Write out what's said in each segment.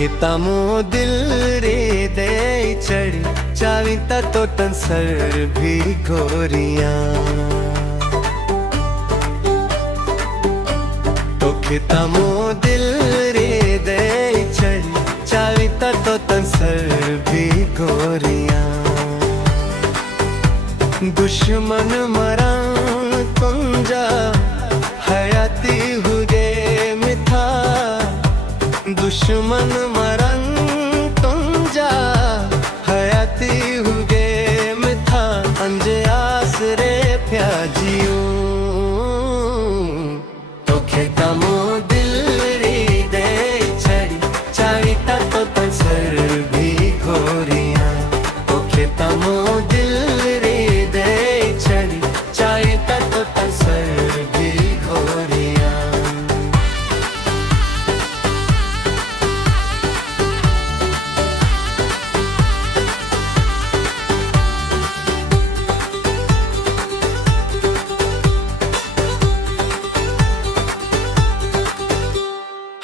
खेतामो दिल रे दे चढ़ी चावी तो तंसर भी गोरिया तो खेतामो दिल रे दे चढ़ी चावी तो तंसर भी गोरिया दुश्मन मरा तुंजा हयाती हुए मिथा दुश्मन मरन तुंजा हयाती हुए मिथा अंजे आसरे प्याजियों तो खेतामो दिल रे दे चढ़ी चावी तो तंसर भी गोरिया तो खेतामो दिल रे दे चढ़ी चावी तो तंसर भी गोरिया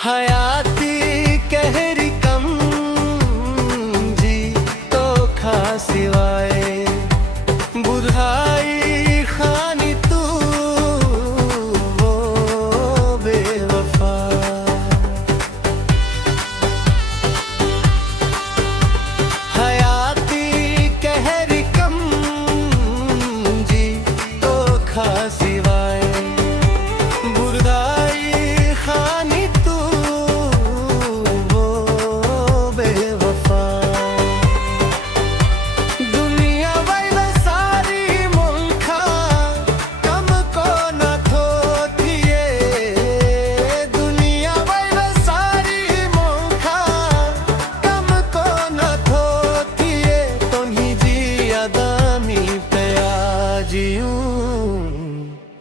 हयाती कहरी कम जी तो खा सिवाय बुधाई खानी तू वो बेवफा हयाती कहरी कम जी तो खा सिवाय बुधाई खानी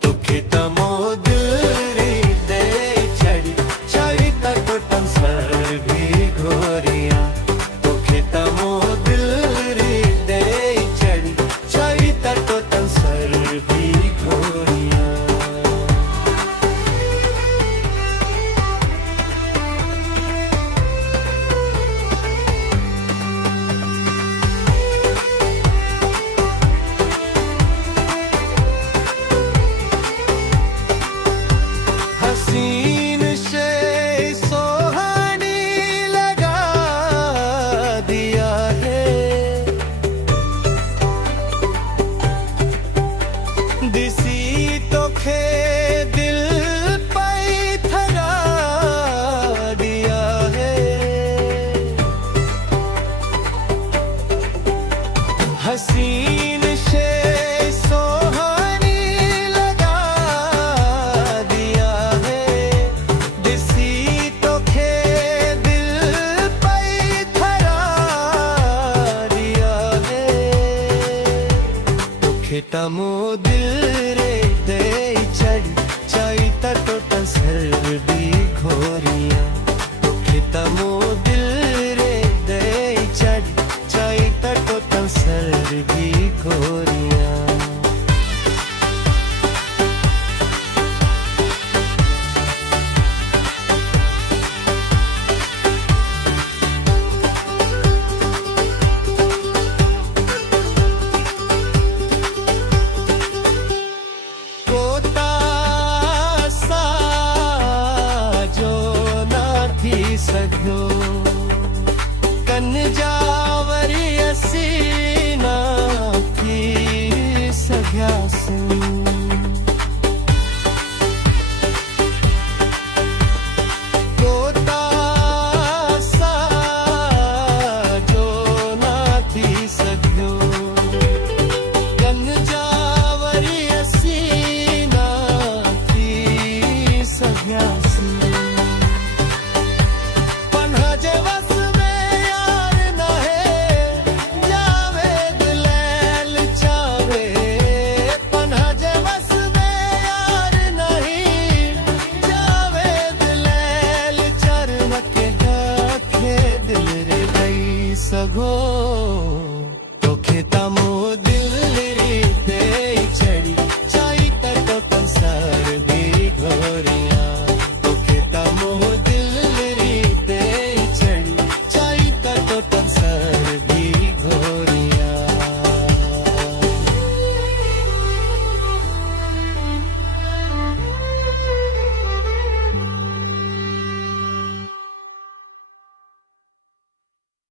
तो खेतामो दिल रे दे चढ़ी चावी तो तंसर भी गोरिया तो खेतामो दिल रे दे चढ़ी चावी तो तंसर भी गोरिया हसीन से सोहानी लगा दिया है दिसी तो खे दिल पाई थरा दिया है हसीन से खेतामो दिल रे दे चढ़ी चावी तो तंसर भी गोरिया तो खेतामो दिल रे दे चढ़ी चावी तो तंसर भी गोरिया सघो कन जावरी असी ना थी सघियासीं